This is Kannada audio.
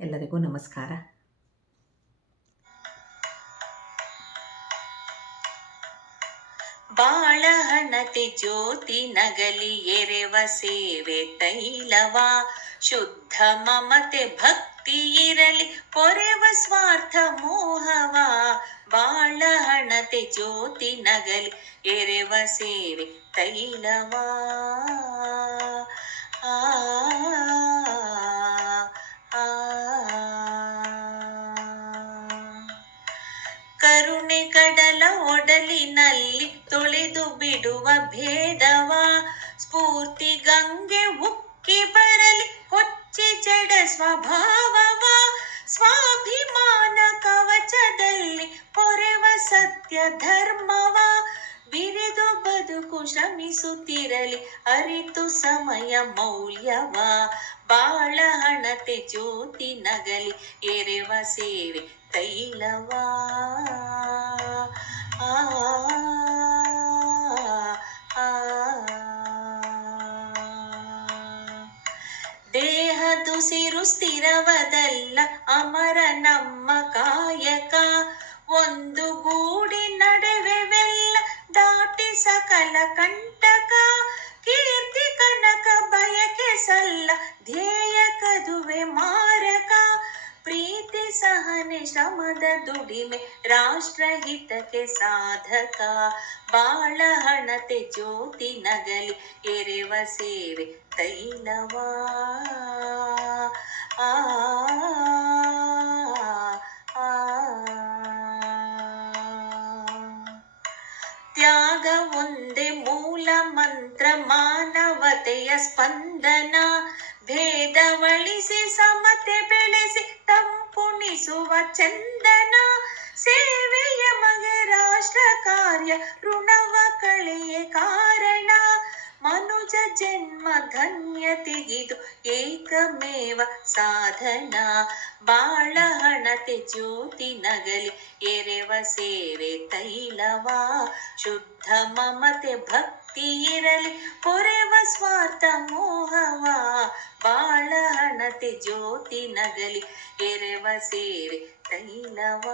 ಎಲ್ಲರಿಗೂ ನಮಸ್ಕಾರ. ಬಾಳಹಣತೆ ಜ್ಯೋತಿ ನಗಲಿ ಎರೆವ ಸೇವೆ ತೈಲವ, ಶುದ್ಧ ಮಮತೆ ಭಕ್ತಿ ಇರಲಿ ಪೊರೆವ ಸ್ವಾರ್ಥ ಮೋಹವ. ಬಾಳಹಣತೆ ಜ್ಯೋತಿ ನಗಲಿ ಎರೆವ ಸೇವೆ ತೈಲವ. ಆ ಕರುಣೆ ಕಡಲ ಒಡಲಿನಲ್ಲಿ ತೊಳೆದು ಬಿಡುವ ಭೇದವ, ಸ್ಫೂರ್ತಿ ಗಂಗೆ ಉಕ್ಕಿ ಬರಲಿ ಕೊಚ್ಚಿ ಜಡ ಸ್ವಭಾವವ. ಸ್ವಾಭಿಮಾನ ಕವಚದಲ್ಲಿ ಪೊರೆವ ಸತ್ಯ ಧರ್ಮವ, ಬಿರಿದು ಬದುಕು ಶ್ರಮಿಸುತ್ತಿರಲಿ ಅರಿತು ಸಮಯ ಮೌಲ್ಯವ. ಬಾಳಹಣತೆ ಜ್ಯೋತಿ ನಗಲಿ ಎರೆವ ಸೇವೆ ತೈಲವ. ಆ ದೇಹದುಸಿರು ಸ್ಥಿರವದಲ್ಲ ಅಮರ ನಮ್ಮ ಕಾಯಕ, ಒಂದು ಗೂಡಿ ನಡೆವೆವೆಲ್ಲ ದಾಟಿ ಸಕಲ ಕಂಟಕ. ಕೀರ್ತಿ ಕನಕ ಬಯಕೆ ಸಲ್ಲ ಧ್ಯೇಯ ಕದುವೆ ಮಾರಕ, ಪ್ರೀತಿ ಸಹನೆ ಶ್ರಮದ ದುಡಿಮೆ ರಾಷ್ಟ್ರಹಿತಕ್ಕೆ ಸಾಧಕ. ಬಾಳಹಣತೆ ಜ್ಯೋತಿ ನಗಲಿ ಎರೆವ ಸೇವೆ ತೈಲವ. ಆ ತ್ಯಾಗ ಒಂದೇ ಮೂಲ ಮಂತ್ರ ಮಾನವತೆಯ ಸ್ಪಂದನ, ಭೇದವಳಿಸಿ ಸಮತೆ ಬೆಳೆಸಿ ತಂಪುಣಿಸುವ ಚಂದನ. ಸೇವೆಯ ಮಗೆ ರಾಷ್ಟ್ರ ಕಾರ್ಯ ಋಣವ ಕಳೆಯೇ ಕಾರಣ, ಮನುಜ ಜನ್ಮ ಧನ್ಯತೆಗಿದು ಏಕಮೇವ ಸಾಧನ. ಬಾಳಹಣತೆ ಜ್ಯೋತಿ ನಗಲಿ ಎರೆವ ಸೇವೆ ತೈಲವ, ಶುದ್ಧ ಮಮತೆ ಭಕ್ತಿ ಇರಲಿ ಪೊರೆವ ಸ್ವಾರ್ಥ ಮೋಹವ. ಬಾಳಹಣತೆ ಜ್ಯೋತಿ ನಗಲಿ ಎರೆವ ಸೇವೆ ತೈಲವ.